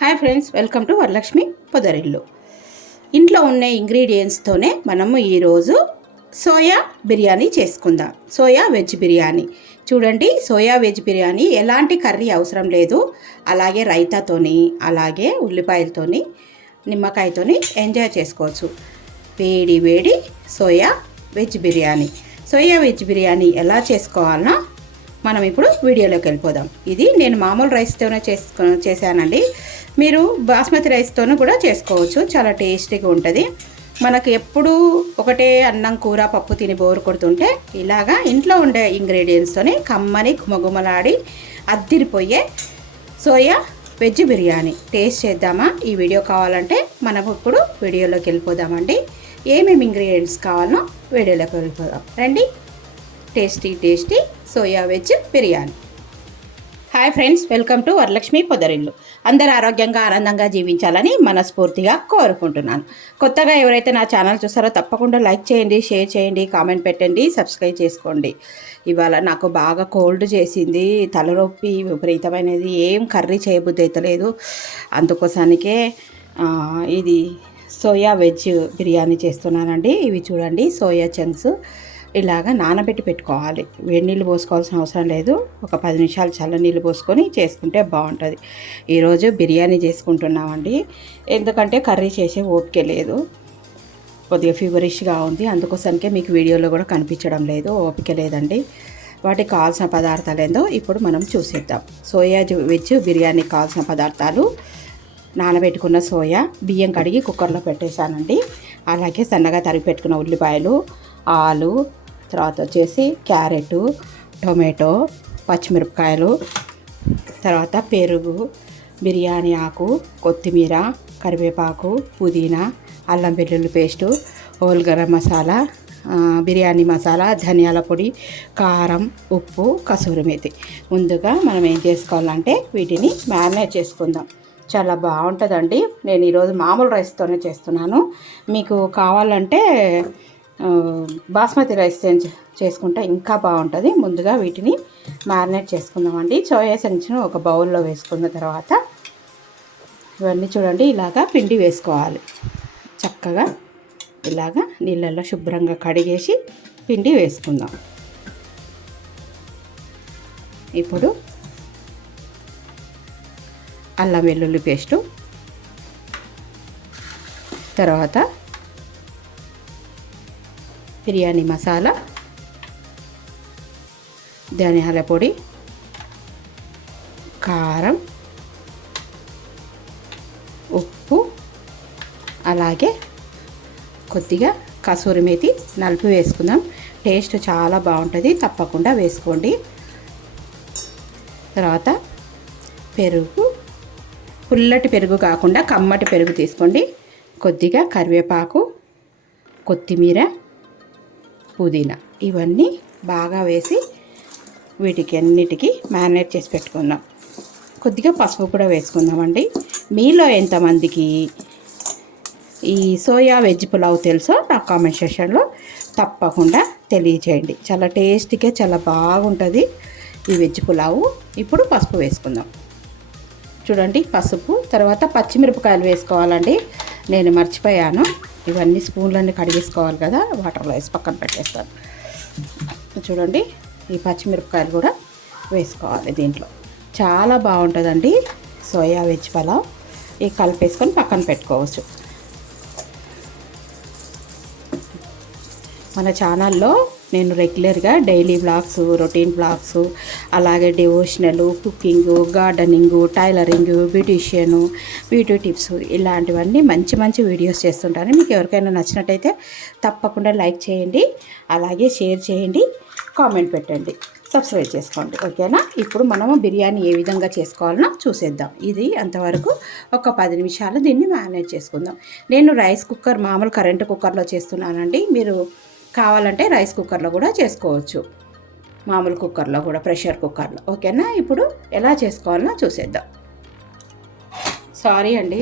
Hi friends welcome to Varalakshmi Podarillu ఇంట్లో ఉన్న ఇంగ్రీడియంట్స్తోనే మనము ఈరోజు సోయా బిర్యానీ చేసుకుందాం. Soya veg biryani. చూడండి సోయా వెజ్ బిర్యానీ ఎలాంటి కర్రీ అవసరం లేదు. అలాగే రైతాతోని అలాగే ఉల్లిపాయలతోని నిమ్మకాయతోని ఎంజాయ్ చేసుకోవచ్చు. వేడి వేడి soya veg biryani. Soya veg biryani ఎలా చేసుకోవాలన్నా మనం ఇప్పుడు వీడియోలోకి వెళ్ళిపోదాం. ఇది నేను మామూలు రైస్తోనే చేసుకో చేశానండి. మీరు బాస్మతి రైస్తోనూ కూడా చేసుకోవచ్చు. చాలా టేస్టీగా ఉంటుంది. మనకు ఎప్పుడు ఒకటే అన్నం కూర పప్పు తిని బోరు కొడుతుంటే ఇలాగా ఇంట్లో ఉండే ఇంగ్రీడియంట్స్తోనే కమ్మని గుమగుమలాడి అద్దిరిపోయే సోయా వెజ్ బిర్యానీ. టేస్ట్ చేద్దామా? ఈ వీడియో కావాలంటే మనం ఇప్పుడు వీడియోలోకి వెళ్ళిపోదామండి. ఏమేమి ఇంగ్రీడియంట్స్ కావాలనో వీడియోలోకి వెళ్ళిపోదాం. రండి. Tasty tasty soya veg biryani. Hi friends welcome to Varalakshmi Podarillu. అందరు ఆరోగ్యంగా ఆనందంగా జీవించాలని మనస్ఫూర్తిగా కోరుకుంటున్నాను. కొత్తగా ఎవరైతే నా ఛానల్ చూస్తారో తప్పకుండా లైక్ చేయండి షేర్ చేయండి కామెంట్ పెట్టండి సబ్స్క్రైబ్ చేసుకోండి. ఇవాళ నాకు బాగా కోల్డ్ చేసింది తలనొప్పి విపరీతమైనది ఏం కర్రీ చేయబుద్ధి అవుతలేదు అందుకోసానికే ఇది సోయా వెజ్ బిర్యానీ చేస్తున్నానండి. ఇవి చూడండి సోయా చంక్స్. ఇలాగా నానబెట్టి పెట్టుకోవాలి. వేడి నీళ్ళు పోసుకోవాల్సిన అవసరం లేదు. ఒక పది నిమిషాలు చల్ల నీళ్ళు పోసుకొని చేసుకుంటే బాగుంటుంది. ఈరోజు బిర్యానీ చేసుకుంటున్నామండి. ఎందుకంటే కర్రీ చేసే ఓపిక లేదు. కొద్దిగా ఫీవరిష్గా ఉంది. అందుకోసానికే మీకు వీడియోలో కూడా కనిపించడం లేదు. ఓపిక లేదండి. వాటికి కావాల్సిన పదార్థాలు ఏందో ఇప్పుడు మనం చూసేద్దాం. సోయా వెజ్ బిర్యానీకి కావాల్సిన పదార్థాలు. నానబెట్టుకున్న సోయా బియ్యం కడిగి కుక్కర్లో పెట్టేశానండి. అలాగే సన్నగా తరిగి పెట్టుకున్న ఉల్లిపాయలు ఆలు తర్వాత వచ్చేసి క్యారెట్ టొమాటో పచ్చిమిరపకాయలు తర్వాత పెరుగు బిర్యానీ ఆకు కొత్తిమీర కరివేపాకు పుదీనా అల్లం వెల్లుల్లి పేస్టు హోల్ గరం మసాలా బిర్యానీ మసాలా ధనియాల పొడి కారం ఉప్పు కసూరి మేతి. ముందుగా మనం ఏం చేసుకోవాలంటే వీటిని మ్యారినేట్ చేసుకుందాం. చాలా బాగుంటుందండి. నేను ఈరోజు మామూలు రైస్తోనే చేస్తున్నాను. మీకు కావాలంటే బాస్మతి రైస్ చేంజ్- చేసుకుంటే ఇంకా బాగుంటుంది. ముందుగా వీటిని మ్యారినేట్ చేసుకుందామండి. సోయా సంచిన ఒక బౌల్లో వేసుకున్న తర్వాత ఇవన్నీ చూడండి ఇలాగా పిండి వేసుకోవాలి. చక్కగా ఇలాగా నీళ్ళల్లో శుభ్రంగా కడిగేసి పిండి వేసుకుందాం. ఇప్పుడు అల్లం వెల్లుల్లి పేస్టు తర్వాత బిర్యానీ మసాలా ధనియాల పొడి కారం ఉప్పు అలాగే కొద్దిగా కసూరి మేతి నలుపు వేసుకుందాం. టేస్ట్ చాలా బాగుంటుంది తప్పకుండా వేసుకోండి. తర్వాత పెరుగు పుల్లటి పెరుగు కాకుండా కమ్మటి పెరుగు తీసుకోండి. కొద్దిగా కరివేపాకు కొత్తిమీర పుదీనా ఇవన్నీ బాగా వేసి వీటికి అన్నిటికీ మ్యారినేట్ చేసి పెట్టుకుందాం. కొద్దిగా పసుపు కూడా వేసుకుందామండి. మీలో ఎంతమందికి ఈ సోయా వెజ్ పులావ్ తెలుసో నా కామెంట్ సెక్షన్లో తప్పకుండా తెలియచేయండి. చాలా టేస్టీగా చాలా బాగుంటుంది ఈ వెజ్ పులావు. ఇప్పుడు పసుపు వేసుకుందాం. చూడండి పసుపు. తర్వాత పచ్చిమిరపకాయలు వేసుకోవాలండి. నేను మర్చిపోయాను. ఇవన్నీ స్పూన్లన్నీ కడిగేసుకోవాలి కదా వాటర్లో వేసి పక్కన పెట్టేస్తాను. చూడండి ఈ పచ్చిమిరపకాయలు కూడా వేసుకోవాలి దీంట్లో. చాలా బాగుంటుందండి సోయా వెజ్ పలావ్. ఈ కలిపేసుకొని పక్కన పెట్టుకోవచ్చు. మన ఛానల్లో నేను రెగ్యులర్గా డైలీ బ్లాగ్స్ రొటీన్ బ్లాగ్స్ అలాగే devotional cooking gardening tailoring beautician beauty tips ఇలాంటివన్నీ మంచి మంచి వీడియోస్ చేస్తుంటాను. మీకు ఎవరికైనా నచ్చినట్టయితే తప్పకుండా లైక్ చేయండి అలాగే షేర్ చేయండి కామెంట్ పెట్టండి. సబ్స్క్రైబ్ చేసుకోండి. ఓకేనా? ఇప్పుడు మనము బిర్యానీ ఏ విధంగా చేసుకోవాలనో చూసేద్దాం. ఇది అంతవరకు ఒక పది నిమిషాలు దీన్ని మ్యారినేట్ చేసుకుందాం. నేను రైస్ కుక్కర్ మామూలు కరెంటు కుక్కర్లో చేస్తున్నానండి. మీరు కావాలంటే రైస్ కుక్కర్లో కూడా చేసుకోవచ్చు. మామూలు కుక్కర్లో కూడా ప్రెషర్ కుక్కర్లో. ఓకేనా? ఇప్పుడు ఎలా చేసుకోవాలో చూసేద్దాం. సారీ అండి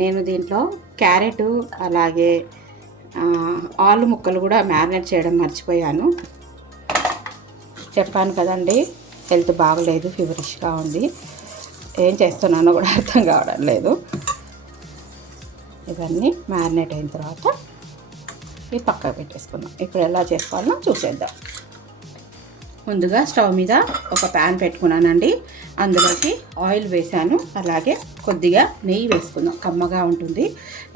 నేను దీంట్లో క్యారెట్ అలాగే ఆలు ముక్కలు కూడా మ్యారినేట్ చేయడం మర్చిపోయాను. చెప్పాను కదండి హెల్త్ బాగలేదు ఫీవరిష్గా ఉంది. ఏం చేస్తున్నానో కూడా అర్థం కావడం లేదు. ఇవన్నీ మ్యారినేట్ అయిన తర్వాత ఇవి పక్కకు పెట్టేసుకుందాం. ఇప్పుడు ఎలా చేసుకోవాలో చూసేద్దాం. ముందుగా స్టవ్ మీద ఒక ప్యాన్ పెట్టుకున్నానండి. అందులోకి ఆయిల్ వేసాను అలాగే కొద్దిగా నెయ్యి వేసుకుందాం. కమ్మగా ఉంటుంది.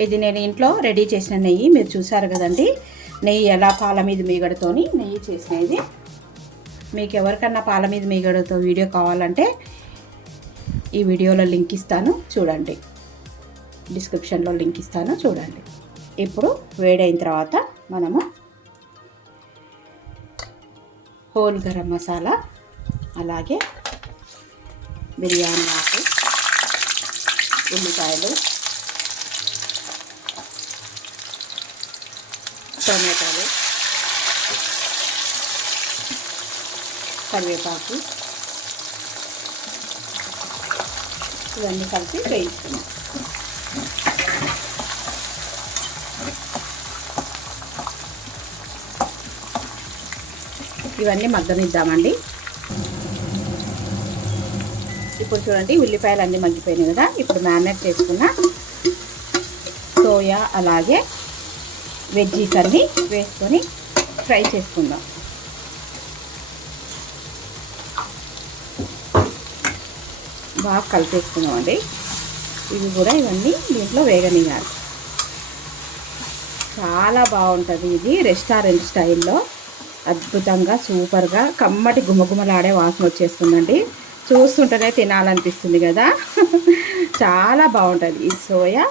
ఇది నేను ఇంట్లో రెడీ చేసిన నెయ్యి. మీరు చూసారు కదండి. నెయ్యి ఎలా పాల మీద మీగడతోని నెయ్యి చేసినది. మీకు ఎవరికన్నా పాల మీద మీగడతో వీడియో కావాలంటే ఈ వీడియోలో లింక్ ఇస్తాను. చూడండి. డిస్క్రిప్షన్లో లింక్ ఇస్తాను. చూడండి. ఇప్పుడు వేడైన తర్వాత మనము హోల్ గరం మసాలా అలాగే బిర్యానీ ఆకు ఉల్లిపాయలు టమాటాలు కరివేపాకు ఇవన్నీ కలిపి వేయించుకున్నాం ఇవన్నీ మగ్గనిద్దామండి. ఇప్పుడు చూడండి ఉల్లిపాయలు అన్నీ మగ్గిపోయినాయి కదా. ఇప్పుడు మ్యారినేట్ చేసుకున్న సోయా అలాగే వెజ్జీస్ అన్నీ వేసుకొని ఫ్రై చేసుకుందాం. బాగా కలిపేసుకున్నామండి ఇవి కూడా ఇవన్నీ దీంట్లో వేగనియాలి చాలా బాగుంటుంది ఇది రెస్టారెంట్ స్టైల్లో. అద్భుతంగా సూపర్గా కమ్మటి గుమగుమలాడే వాసన వచ్చేస్తుందండి. చూస్తుంటేనే తినాలనిపిస్తుంది కదా. చాలా బాగుంటుంది. ఈ సోయా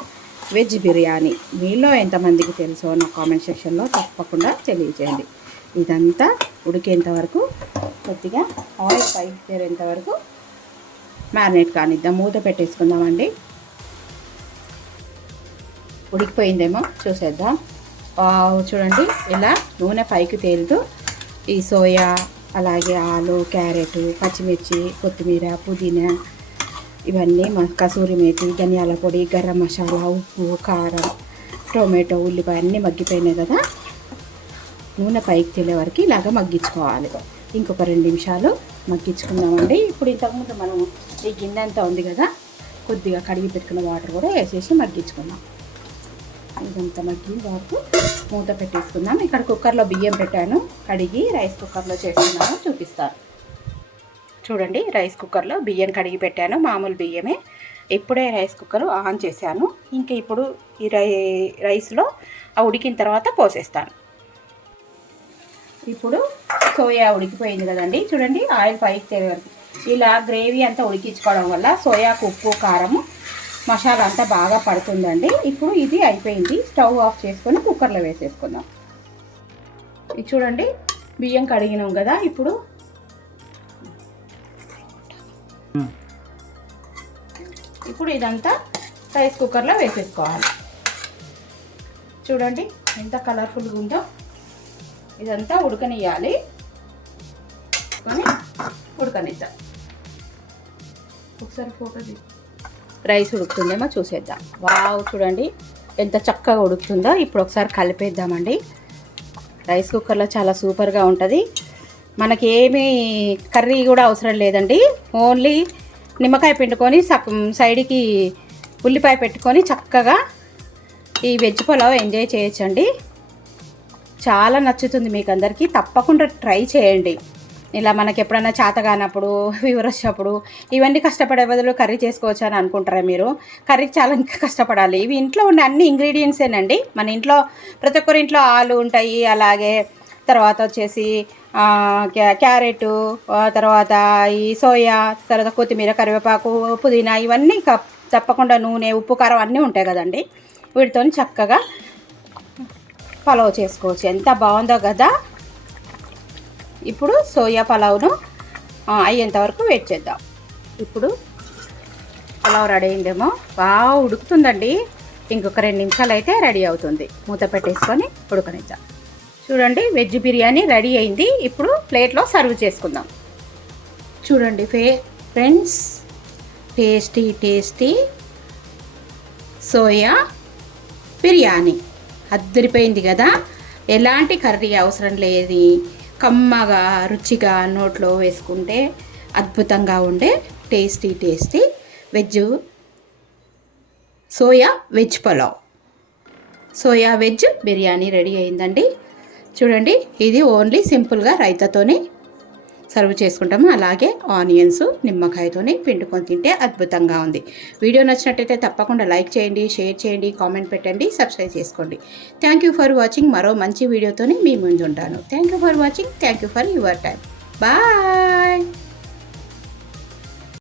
వెజ్ బిర్యానీ. మీలో ఎంతమందికి తెలుసో నా కామెంట్ సెక్షన్లో తప్పకుండా తెలియజేయండి. ఇదంతా ఉడికేంత వరకు కొద్దిగా ఆయిల్ పైకి చేరేంత వరకు మ్యారినేట్ కానిద్దాం. మూత పెట్టేసుకుందామండి. ఉడికిపోయిందేమో చూసేద్దాం. చూడండి. ఇలా నూనె పైకి తేలుతూ ఈ సోయా అలాగే ఆలు క్యారెట్ పచ్చిమిర్చి కొత్తిమీర పుదీనా ఇవన్నీ కసూరి మేతి ధనియాల పొడి గరం మసాలా ఉప్పు కారం టొమాటో ఉల్లిపాయ అన్నీ మగ్గిపోయినాయి కదా. నూనె పైకి తేలే వరకు ఇలాగ మగ్గించుకోవాలి. ఇంకొక రెండు నిమిషాలు మగ్గించుకుందామండి. ఇప్పుడు ఇంతకుముందు మనం ఈ గిన్నె అంతా ఉంది కదా కొద్దిగా కడిగి పెట్టుకున్న వాటర్ కూడా వేసేసి మగ్గించుకుందాం. ఇదంతా మగ్గి వరకు మూత పెట్టేసుకుందాం. ఇక్కడ కుక్కర్లో బియ్యం పెట్టాను. కడిగి రైస్ కుక్కర్లో చేస్తున్నాను. చూపిస్తాను. చూడండి రైస్ కుక్కర్లో బియ్యం కడిగి పెట్టాను. మామూలు బియ్యమే. ఇప్పుడే రైస్ కుక్కర్ ఆన్ చేశాను. ఇంకా ఇప్పుడు ఈ రై రైస్లో ఆ ఉడికిన తర్వాత పోసేస్తాను. ఇప్పుడు సోయా ఉడికిపోయింది కదండి. చూడండి ఆయిల్ పైకి ఇలా గ్రేవీ అంతా ఉడికించుకోవడం వల్ల సోయాకు ఉప్పు కారము మసాలా అంతా బాగా పడుతుందండి. ఇప్పుడు ఇది అయిపోయింది. స్టవ్ ఆఫ్ చేసుకొని కుక్కర్లో వేసేసుకుందాం. ఇది చూడండి బియ్యం కడిగినాం కదా ఇప్పుడు ఇప్పుడు ఇదంతా రైస్ కుక్కర్లో వేసేసుకోవాలి. చూడండి ఎంత కలర్ఫుల్గా ఉందో. ఇదంతా ఉడకనియాలి కానీ ఉడకనిద్దాం. ఒకసారి ఫోటో తీసుకో. రైస్ ఉడుకుతుందేమో చూసేద్దాం. వావ్ చూడండి. ఎంత చక్కగా ఉడుకుతుందో ఇప్పుడు ఒకసారి కలిపేద్దామండి. రైస్ కుక్కర్లో చాలా సూపర్గా ఉంటుంది. మనకి ఏమి కర్రీ కూడా అవసరం లేదండి. ఓన్లీ నిమ్మకాయ పిండుకొని సైడ్కి ఉల్లిపాయ పెట్టుకొని చక్కగా ఈ వెజ్ పులావ్ ఎంజాయ్ చేయొచ్చండి. చాలా నచ్చుతుంది మీకు అందరికీ తప్పకుండా ట్రై చేయండి. ఇలా మనకి ఎప్పుడైనా చేత కానప్పుడు ఫీవర్ వచ్చినప్పుడు ఇవన్నీ కష్టపడే బదులు కర్రీ చేసుకోవచ్చు అని అనుకుంటారా మీరు? కర్రీకి చాలా ఇంకా కష్టపడాలి. ఇవి ఇంట్లో ఉన్న అన్ని ఇంగ్రీడియంట్సేనండి మన ఇంట్లో ప్రతి ఒక్కరి ఇంట్లో ఆలు ఉంటాయి. అలాగే తర్వాత వచ్చేసి క్యారెట్ తర్వాత ఈ సోయా తర్వాత కొత్తిమీర కరివేపాకు పుదీనా ఇవన్నీ తప్పకుండా నూనె ఉప్పు కారం అన్నీ ఉంటాయి కదండి. వీటితో చక్కగా ఫాలో చేసుకోవచ్చు. ఎంత బాగుందో కదా? ఇప్పుడు సోయా పలావ్ను అయ్యేంత వరకు వెయిట్ చేద్దాం. ఇప్పుడు పలావ్ రెడీ అయిందేమో. బాగా ఉడుకుతుందండి. ఇంకొక రెండు నిమిషాలు అయితే రెడీ అవుతుంది. మూత పెట్టేసుకొని ఉడకనిద్దాం. చూడండి వెజ్ బిర్యానీ రెడీ అయింది. ఇప్పుడు ప్లేట్లో సర్వ్ చేసుకుందాం. చూడండి ఫే friends tasty tasty soya biryani. అద్దరిపోయింది కదా. ఎలాంటి కర్రీ అవసరం లేదు. కమ్మగా రుచిగా నోట్లో వేసుకుంటే అద్భుతంగా ఉండే tasty tasty veg soya veg pulao. Soya veg biryani ready అయిందండి. చూడండి ఇది ఓన్లీ సింపుల్గా రైతాతోనే సర్వ్ చేసుకుంటాము. అలాగే ఆనియన్స్ నిమ్మకాయతోని పిండుకొని తింటే అద్భుతంగా ఉంది. వీడియో నచ్చినట్టయితే తప్పకుండా లైక్ చేయండి షేర్ చేయండి కామెంట్ పెట్టండి సబ్స్క్రైబ్ చేసుకోండి. థ్యాంక్ యూ ఫర్ వాచింగ్ మరో మంచి వీడియోతోనే మీ ముందు ఉంటాను thank you for watching thank you for your time bye